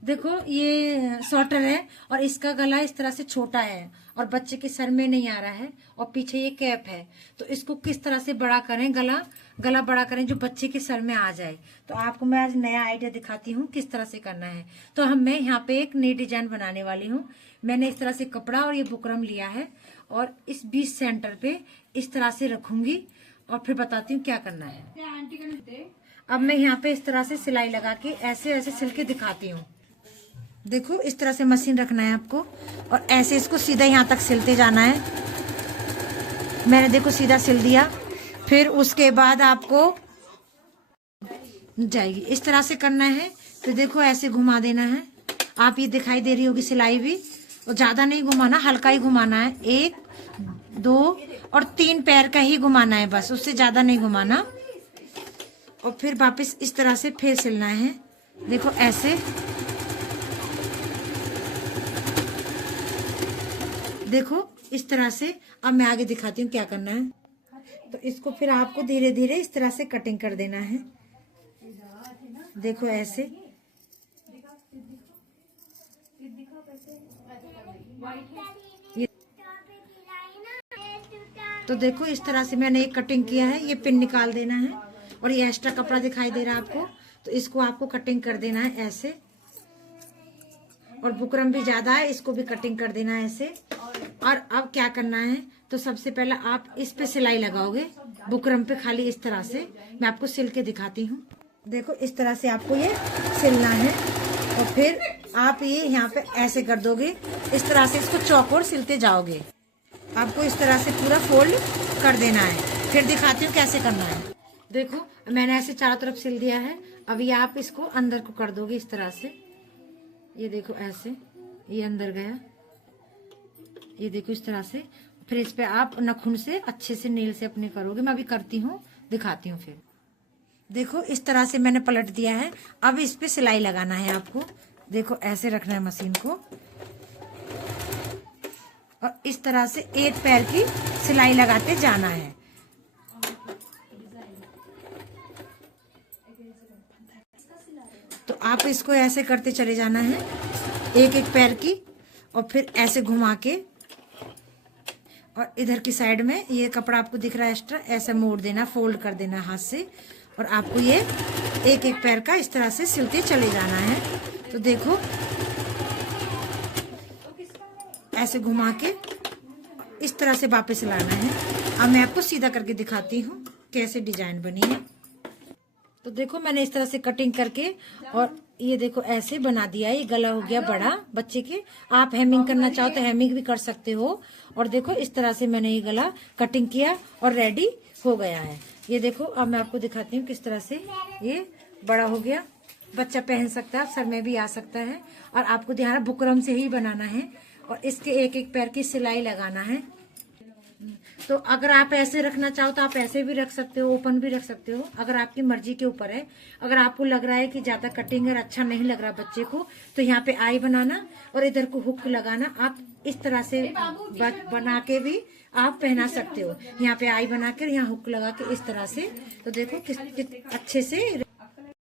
देखो ये स्वेटर है और इसका गला इस तरह से छोटा है और बच्चे के सर में नहीं आ रहा है और पीछे ये कैप है। तो इसको किस तरह से बड़ा करें, गला बड़ा करें जो बच्चे के सर में आ जाए। तो आपको मैं आज नया आइडिया दिखाती हूँ किस तरह से करना है। तो मैं यहाँ पे एक नई डिजाइन बनाने वाली हूँ। मैंने इस तरह से कपड़ा और ये बुकरम लिया है और इस बीच सेंटर पे इस तरह से रखूंगी और फिर बताती हूँ क्या करना है। अब मैं यहाँ पे इस तरह से सिलाई लगा के ऐसे ऐसे सिल के दिखाती हूँ। देखो इस तरह से मशीन रखना है आपको और ऐसे इसको सीधा यहाँ तक सिलते जाना है। मैंने देखो सीधा सिल दिया। फिर उसके बाद आपको जाएगी इस तरह से करना है। तो देखो ऐसे घुमा देना है। आप ये दिखाई दे रही होगी सिलाई भी, और ज्यादा नहीं घुमाना, हल्का ही घुमाना है। 1 2 और 3 पैर का ही घुमाना है बस, उससे ज्यादा नहीं घुमाना। और फिर वापस इस तरह से फिर सिलना है। देखो ऐसे, देखो इस तरह से। अब मैं आगे दिखाती हूँ क्या करना है। तो इसको फिर आपको धीरे धीरे इस तरह से कटिंग कर देना है। देखो ऐसे, तो देखो इस तरह से मैंने एक कटिंग किया है। ये पिन निकाल देना है और ये एक्स्ट्रा कपड़ा दिखाई दे रहा है आपको, तो इसको आपको कटिंग कर देना है ऐसे। और बुकरम भी ज्यादा है, इसको भी कटिंग कर देना है ऐसे। और अब क्या करना है, तो सबसे पहले आप इस पे सिलाई लगाओगे बुकरम पे, खाली इस तरह से। मैं आपको सिल के दिखाती हूँ। देखो इस तरह से आपको ये सिलना है और फिर आप ये यहाँ पे ऐसे कर दोगे। इस तरह से इसको चौकोर सिलते जाओगे। आपको इस तरह से पूरा फोल्ड कर देना है। फिर दिखाती हूँ कैसे करना है। देखो मैंने ऐसे चारों तरफ सिल दिया है। अभी आप इसको अंदर को कर दोगे इस तरह से। ये देखो ऐसे, ये अंदर गया। ये देखो इस तरह से। फिर इस पे आप नाखून से अच्छे से नील से अपने करोगे। मैं अभी करती हूँ, दिखाती हूँ। फिर देखो इस तरह से मैंने पलट दिया है। अब इस पे सिलाई लगाना है आपको। देखो ऐसे रखना है मशीन को और इस तरह से 1 पैर की सिलाई लगाते जाना है। तो आप इसको ऐसे करते चले जाना है, 1 पैर की। और फिर ऐसे घुमा के और इधर की साइड में ये कपड़ा आपको दिख रहा है एक्स्ट्रा, ऐसे मोड़ देना, फोल्ड कर देना हाथ से। और आपको ये 1 पैर का इस तरह से सिलते चले जाना है। तो देखो ऐसे घुमा के इस तरह से वापस लाना है। अब मैं आपको सीधा करके दिखाती हूँ कैसे डिजाइन बनी है। तो देखो मैंने इस तरह से कटिंग करके और ये देखो ऐसे बना दिया है। ये गला हो गया बड़ा बच्चे के। आप हेमिंग करना चाहो तो हेमिंग भी कर सकते हो। और देखो इस तरह से मैंने ये गला कटिंग किया और रेडी हो गया है। ये देखो अब मैं आपको दिखाती हूँ किस तरह से ये बड़ा हो गया। बच्चा पहन सकता है, सर में भी आ सकता है। और आपको ध्यान बुकरम से ही बनाना है और इसके 1 पैर की सिलाई लगाना है। तो अगर आप ऐसे रखना चाहो तो आप ऐसे भी रख सकते हो, ओपन भी रख सकते हो, अगर आपकी मर्जी के ऊपर है। अगर आपको लग रहा है कि ज्यादा कटिंग अच्छा नहीं लग रहा बच्चे को, तो यहाँ पे आई बनाना और इधर को हुक लगाना। आप इस तरह से बना के भी आप पहना सकते हो। यहाँ पे आई बना कर यहाँ हुक लगा के इस तरह से। तो देखो किस अच्छे से